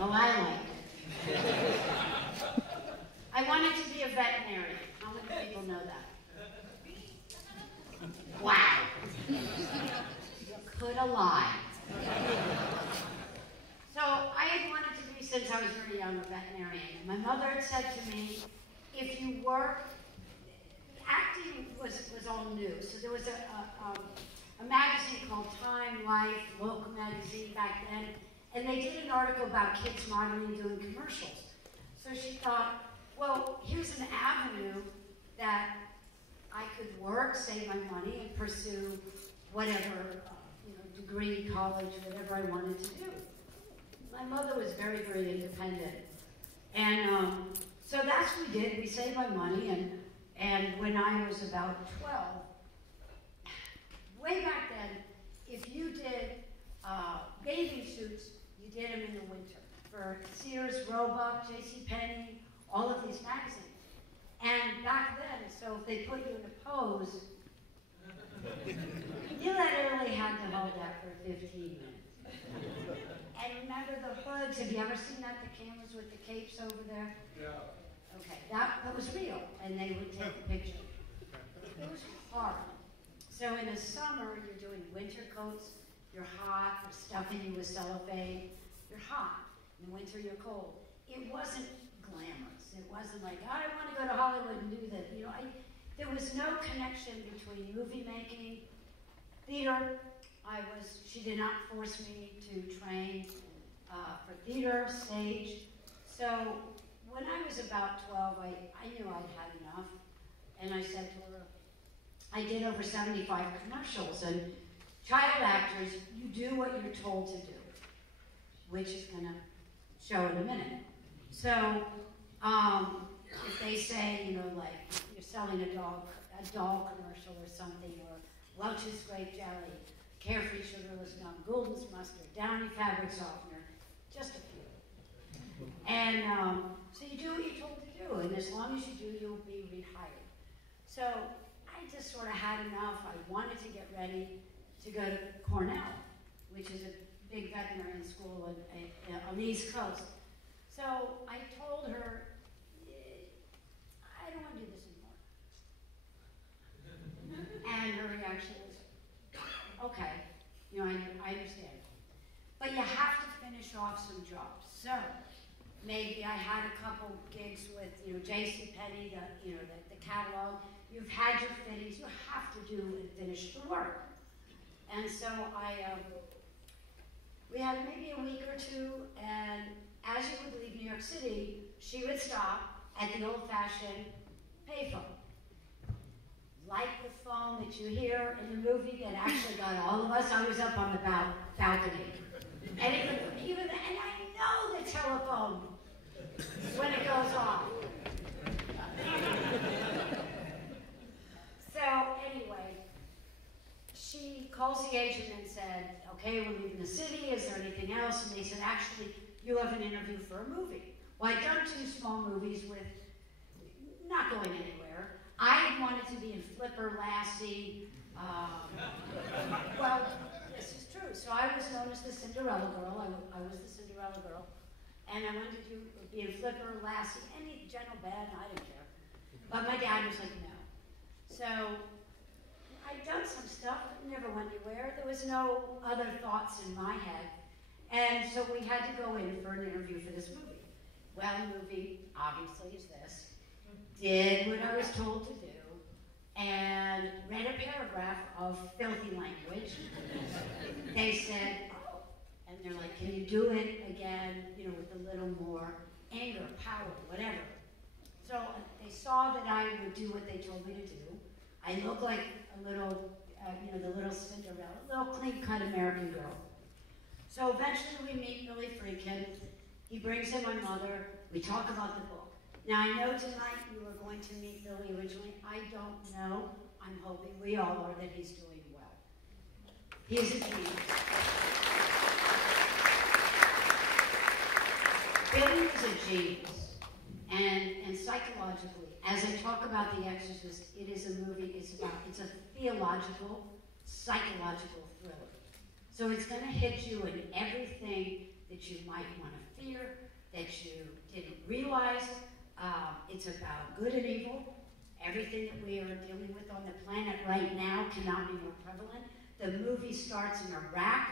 Oh, I liked it. I wanted to be a veterinarian. How many people know that? Wow. You could have lied. So I had wanted to be, since I was very young, a veterinarian. My mother had said to me, if you work, acting was all new. So there was a magazine called Time, Life, local magazine back then, and they did an article about kids modeling doing commercials. So she thought, well, here's an avenue that I could work, save my money, and pursue whatever degree, college, whatever I wanted to do. My mother was very, very independent. And so that's what we did. We saved my money, and when I was about 12, way back then, if you did bathing suits, you did them in the winter for Sears, Roebuck, JCPenney, all of these magazines. And back then, so if they put you in a pose, you literally had to hold that for 15 minutes. And remember the hoods? Have you ever seen that, the cameras with the capes over there? Yeah. Okay, that was real, and they would take the picture. It was hard. So in the summer, you're doing winter coats, you're hot, you're stuffing you with cellophane, you're hot. In the winter, you're cold. It wasn't glamorous. It wasn't like, I want to go to Hollywood and do that. There was no connection between movie making, theater. She did not force me to train for theater, stage. So when I was about 12, I knew I'd had enough. And I said to her, I did over 75 commercials. And child actors, you do what you're told to do, which is going to show in a minute. So if they say, like you're selling a doll commercial or something, or Welch's grape jelly, Carefree sugarless gum, Goulden's mustard, Downy fabric softener, just a few. And so you do what you're told to do, and as long as you do, you'll be rehired. So I just sort of had enough. I wanted to get ready to go to Cornell, which is a big veterinary school on the East Coast. So I told her, I don't want to do this anymore. And her reaction was, okay, I understand. But you have to finish off some jobs. So maybe I had a couple gigs with, JCPenney, the catalog. You've had your fittings. You have to do and finish the work. And so we had maybe a week or two, and as you would leave New York City, she would stop at the old-fashioned payphone. Like the phone that you hear in the movie that actually got all of us. I was up on the balcony. And I know the telephone when it goes off. So anyway, she calls the agent and said, okay, we're leaving the city, is there anything else? And they said, actually, you have an interview for a movie. Well, I'd done 2 small movies with not going anywhere. I wanted to be in Flipper, Lassie. Well, this is true. So I was known as the Cinderella girl. I was the Cinderella girl. And I wanted to be in Flipper, Lassie, any General Bad, I didn't care. But my dad was like, no. So I'd done some stuff, but never went anywhere. There was no other thoughts in my head. And so we had to go in for an interview for this movie. Well, the movie, obviously, is this. Did what I was told to do, and read a paragraph of filthy language. They said, oh, and they're like, can you do it again, with a little more anger, power, whatever. So they saw that I would do what they told me to do. I look like a little, the little Cinderella, little clean-cut American girl. So eventually we meet Billy Friedkin. He brings in my mother. We talk about the book. Now, I know tonight you were going to meet Billy originally. I don't know. I'm hoping we all are that he's doing well. He's a genius. Billy is a genius. And psychologically, as I talk about The Exorcist, it is a movie, it's a theological, psychological thriller. So it's going to hit you in everything that you might want to fear, that you didn't realize. It's about good and evil. Everything that we are dealing with on the planet right now cannot be more prevalent. The movie starts in Iraq.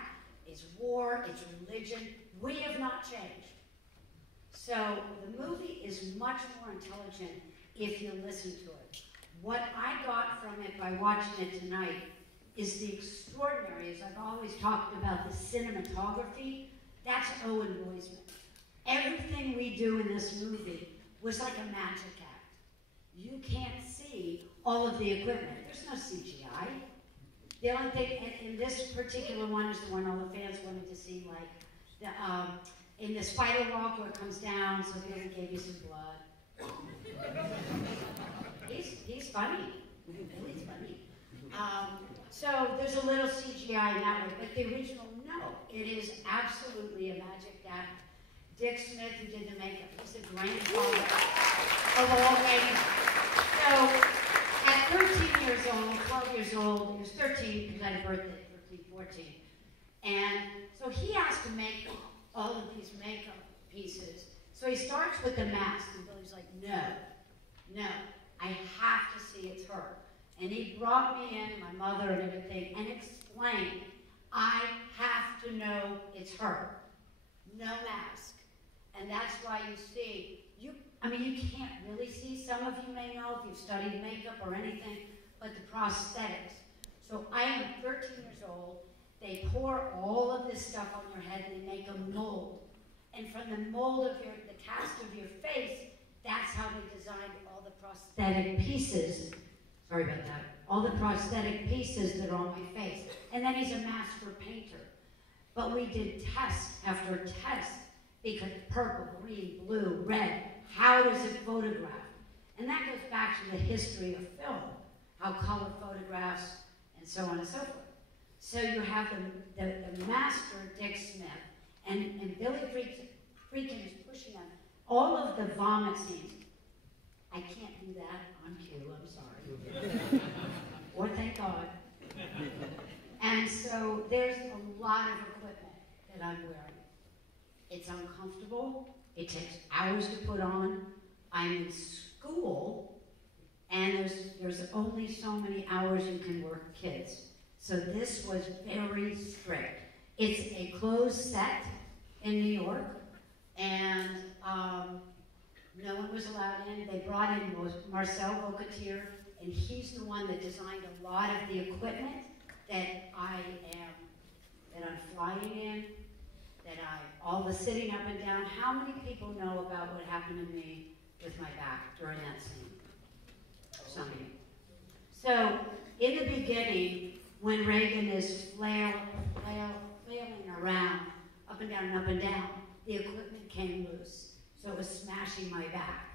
It's war, it's religion. We have not changed. So the movie is much more intelligent if you listen to it. What I got from it by watching it tonight is the extraordinary, as I've always talked about, the cinematography. That's Owen Boisman. Everything we do in this movie was like a magic act. You can't see all of the equipment. There's no CGI. The only thing, and this particular one is the one all the fans wanted to see, like the in the spider walk where it comes down, so Billy gave you some blood. He's funny. Billy's funny. So there's a little CGI in that way, but the original, no. It is absolutely a magic act. Dick Smith, who did the makeup, he's the grandfather of all makeup. So at 13 years old, 12 years old, he was 13 because I had a birthday, 13, 14. And so he has to make all of these makeup pieces. So he starts with the mask, and Billy's like, no, I have to see it's her. And he brought me in, my mother and everything, and explained, I have to know it's her. No mask. And that's why you see, you can't really see, some of you may know if you've studied makeup or anything, but the prosthetics. So I am 13 years old, they pour all of this stuff on your head and they make a mold. And from the mold of the cast of your face, that's how they designed all the prosthetic pieces. Sorry about that. All the prosthetic pieces that are on my face. And then he's a master painter. But we did test after test, because purple, green, blue, red, how does it photograph? And that goes back to the history of film, how color photographs, and so on and so forth. So you have the master, Dick Smith, and Billy Friedkin is pushing on all of the vomit scenes. I can't do that on cue, I'm sorry. Or thank God. And so there's a lot of equipment that I'm wearing. It's uncomfortable. It takes hours to put on. I'm in school, and there's only so many hours you can work kids. So this was very strict. It's a closed set in New York, and no one was allowed in. They brought in Marcel Vauquetier, and he's the one that designed a lot of the equipment that I'm flying in, all the sitting up and down. How many people know about what happened to me with my back during that scene? Some of you. So, in the beginning, when Reagan is flailing around, up and down, the equipment came loose. So it was smashing my back.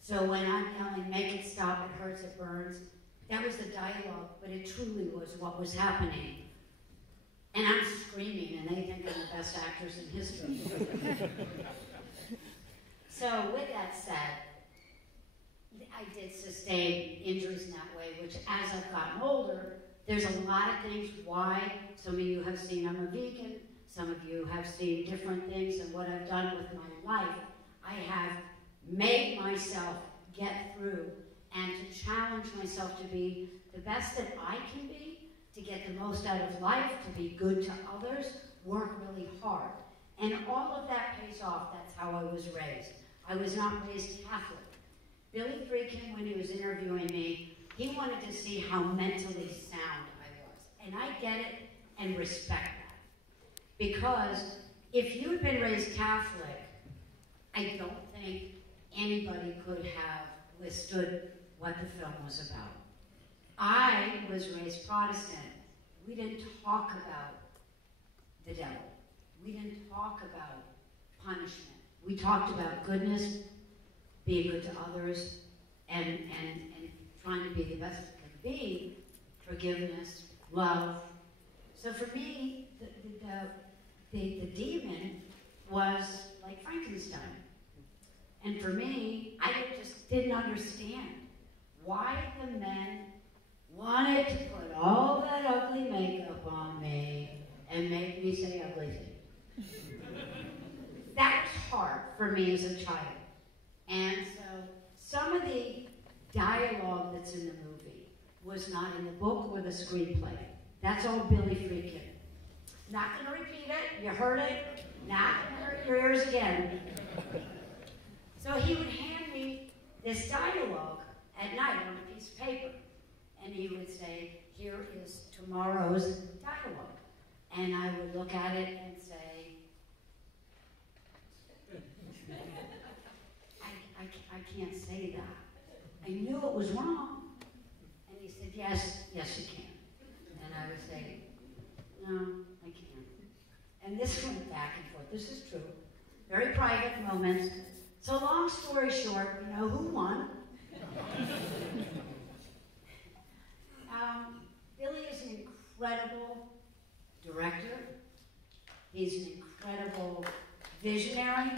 So when I'm yelling, make it stop, it hurts, it burns, that was the dialogue, but it truly was what was happening. And I'm screaming, and they think I'm the best actress in history. So with that said, I did sustain injuries in that way, which as I've gotten older, there's a lot of things why. Some of you have seen I'm a vegan. Some of you have seen different things and what I've done with my life. I have made myself get through and to challenge myself to be the best that I can be, to get the most out of life, to be good to others, work really hard. And all of that pays off. That's how I was raised. I was not raised Catholic. Billy Friedkin, when he was interviewing me, he wanted to see how mentally sound I was. And I get it and respect that. Because if you had been raised Catholic, I don't think anybody could have withstood what the film was about. I was raised Protestant. We didn't talk about the devil. We didn't talk about punishment. We talked about goodness, being good to others, and trying to be the best it can be, forgiveness, love. So for me, the demon was like Frankenstein. And for me, I just didn't understand why the men wanted to put all that ugly makeup on me and make me say ugly things. That was hard for me as a child. And so some of the dialogue that's in the movie was not in the book or the screenplay. That's all Billy Friedkin. Not going to repeat it. You heard it. Not going to hurt your ears again. So he would hand me this dialogue at night on a piece of paper. And he would say, here is tomorrow's dialogue. And I would look at it and say, I can't say that. I knew it was wrong. And he said, yes, you can. And I would say, no, I can't. And this went back and forth. This is true. Very private moments. So long story short, you know who won? Billy is an incredible director. He's an incredible visionary.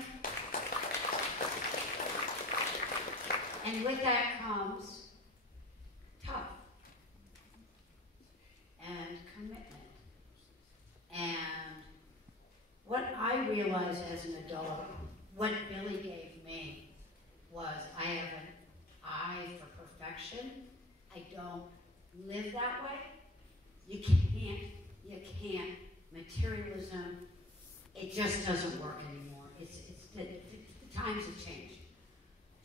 And with that comes tough and commitment. And what I realized as an adult, what Billy gave me was I have an eye for perfection. I don't live that way. You can't. Materialism, it just doesn't work anymore. The times have changed.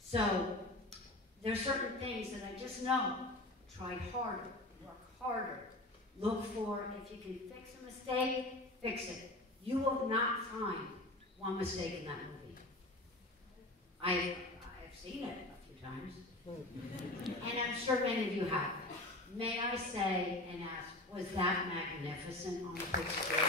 So there's certain things that I just know. Try harder, work harder. Look for, if you can fix a mistake, fix it. You will not find one mistake in that movie. I've seen it a few times. And I'm sure many of you have. May I say and ask, was that magnificent on the big screen?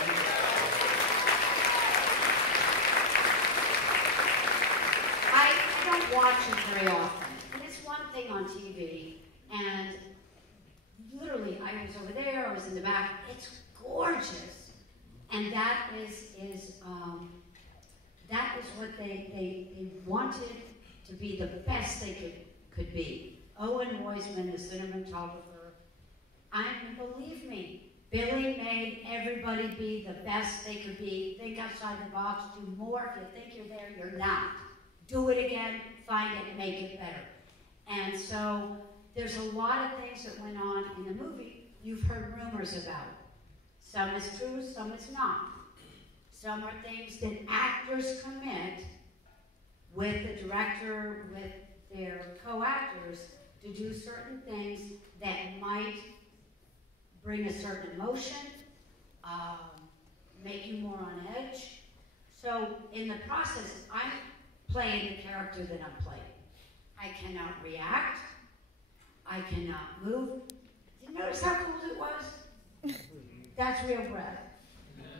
I don't watch it very often. And it's one thing on TV, and literally I was over there, I was in the back. It's gorgeous. And that is what they wanted to be the best they could be. Owen Roisman, the cinematographer, believe me, Billy made everybody be the best they could be. Think outside the box, do more. If you think you're there, you're not. Do it again, find it, make it better. And so there's a lot of things that went on in the movie you've heard rumors about. Some is true, some is not. Some are things that actors commit with the director, with their co-actors, to do certain things that might bring a certain emotion, make you more on edge. So in the process, I'm playing the character that I'm playing. I cannot react. I cannot move. Did you notice how cool it was? That's real breath.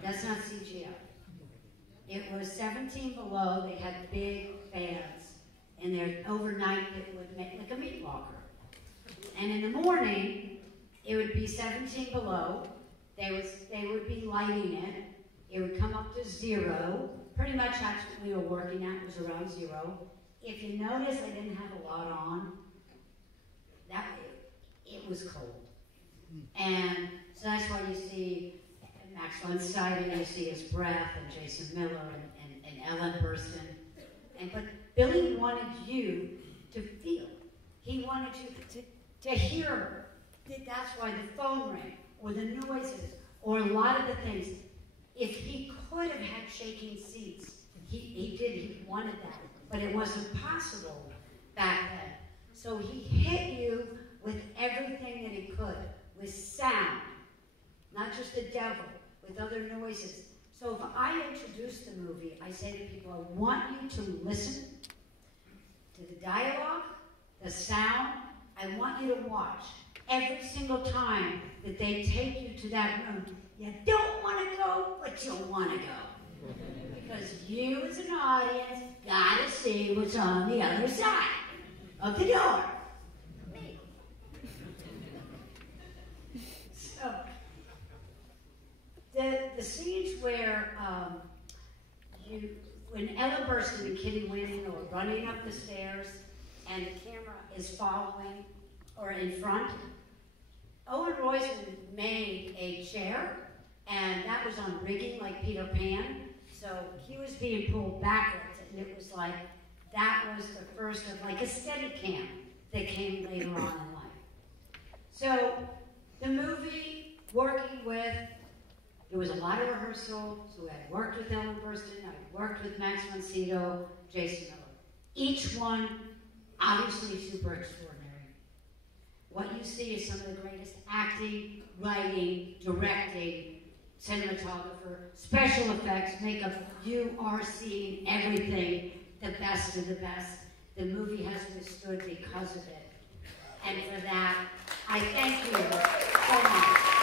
That's not CGI. It was 17 below. They had big fans. And there overnight it would make like a meat locker. And in the morning, it would be 17 below. They would be lighting it. It would come up to 0. Pretty much that's what we were working at, was around 0. If you notice, I didn't have a lot on. It was cold. And so that's why you see Max von Sydow, you see his breath, and Jason Miller, and Ellen Burstyn. But Billy wanted you to feel. He wanted you to hear. That's why the phone rang, or the noises, or a lot of the things. If he could have had shaking seats, he did, he wanted that. But it wasn't possible back then. So he hit you with everything that he could, with sound, not just the devil, with other noises. So if I introduce the movie, I say to people, I want you to listen to the dialogue, the sound. I want you to watch. Every single time that they take you to that room, you don't want to go, but you want to go. Because you as an audience got to see what's on the other side of the door. Me. So, the scenes where when Ellen Burstyn and Kitty Winning are running up the stairs and the camera is following or in front, Owen Roisman made a chair, and that was on rigging like Peter Pan. so he was being pulled backwards, and it was like, that was the first of like a Steadicam that came later on in life. So the movie, working with, there was a lot of rehearsal, so I worked with Ellen Burstyn, I worked with Max Moncito, Jason Miller. Each one, obviously super extraordinary. What you see is some of the greatest acting, writing, directing, cinematographer, special effects, makeup. You are seeing everything, the best of the best. The movie has withstood because of it. And for that, I thank you so much.